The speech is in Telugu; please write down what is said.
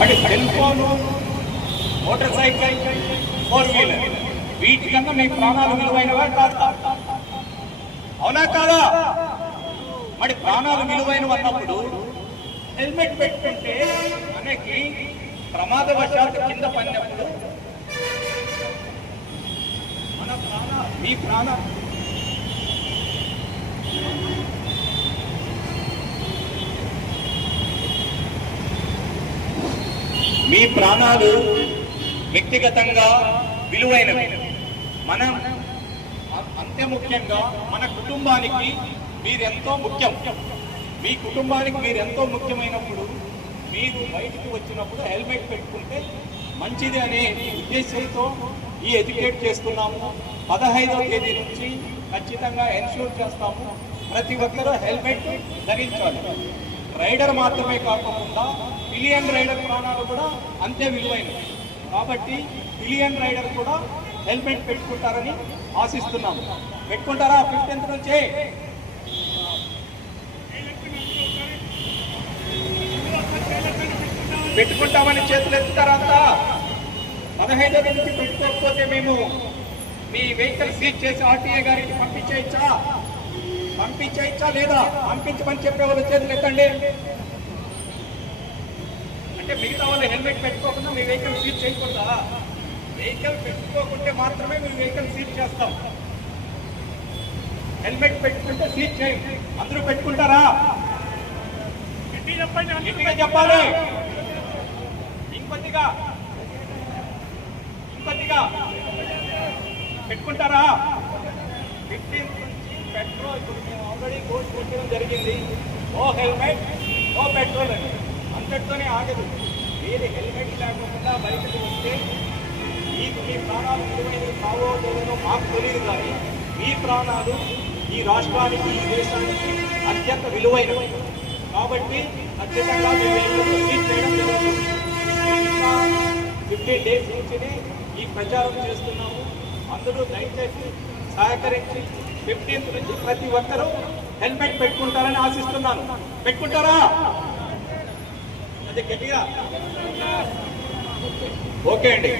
మరి cell phone motorcycle four wheeler. వీటికన్నా మీ ప్రాణాలు విలువైనవా కాదా? అవునా కాదా? మరి ప్రాణాలు విలువైనవి అన్నప్పుడు హెల్మెట్ పెట్టుకుంటే మనకి ప్రమాదవశాత్తు కింద పడినప్పుడు మన ప్రాణ మీ ప్రాణ మీ ప్రాణాలు వ్యక్తిగతంగా విలువైనవి. మనం అంతే ముఖ్యంగా మన కుటుంబానికి మీరెంతో ముఖ్యం. మీ కుటుంబానికి మీరెంతో ముఖ్యమైనప్పుడు మీరు బయటికి వచ్చినప్పుడు హెల్మెట్ పెట్టుకుంటే మంచిది అనే ఉద్దేశంతో ఈ ఎడ్యుకేట్ చేస్తున్నాము. పదహైదవ తేదీ నుంచి ఖచ్చితంగా ఎన్ష్యూర్ చేస్తాము. ప్రతి ఒక్కరూ హెల్మెట్ ధరించాలి. రైడర్ మాత్రమే కాకుండా పిలియన్ రైడర్ ప్రాణాలు కూడా అంతే విలువైనవి. కాబట్టి పిలియన్ రైడర్ కూడా హెల్మెట్ పెట్టుకుంటారని ఆశిస్తున్నాము. పెట్టుకుంటారా? ఫిఫ్టీన్త్ నుంచే. పెట్టుకుంటామని చేతులు ఎత్తుతారా అంతా పదహైదో నుంచి పెట్టుకోకపోతే మేము మీ వెహికల్ సీజ్ చేసి ఆర్టీఏ గారికి పంపించేయచ్చా? పంపించేయచ్చా లేదా? పంపించమని చెప్పే వాళ్ళు చేతులు ఎత్తండి. అంటే మిగతా వాళ్ళు హెల్మెట్ పెట్టుకోకుండా మీ వెహికల్ సీట్ చేయకూడదా? వెహికల్ పెట్టుకోకుంటే మాత్రమే మీ వెహికల్ సీట్ చేస్తాం. హెల్మెట్ పెట్టుకుంటే సీట్ చేయండి అందరూ పెట్టుకుంటారా? గట్టిగా చెప్పాలి. ఇంకొద్దిగా. ఇంకొద్దిగా. పెట్టుకుంటారా? ఫిఫ్టీన్ నుంచి పెట్రోల్ ఇప్పుడు మేము ఆల్రెడీ కోర్స్ పెట్టడం జరిగింది. ఓ హెల్మెట్ ఓ పెట్రోల్ అని అంతట్లోనే ఆగదు. మీరు హెల్మెట్ లేకుండా బయటకు వస్తే మీకు మీ ప్రాణాలు విలువైనవి కావో లేదో మాకు తెలియదు కానీ మీ ప్రాణాలు ఈ రాష్ట్రానికి ఈ దేశానికి అత్యంత విలువైనవి. కాబట్టి ఖచ్చితంగా మేము చేయడం జరుగుతుంది. ఫిఫ్టీన్ డేస్ నుంచి ఈ ప్రచారం చేస్తున్నాము. అందరూ దయచేసి సహకరించి ఫిఫ్టీన్త్ నుంచి ప్రతి ఒక్కరూ హెల్మెట్ పెట్టుకుంటారని ఆశిస్తున్నాను. పెట్టుకుంటారా? ఓకే అండి.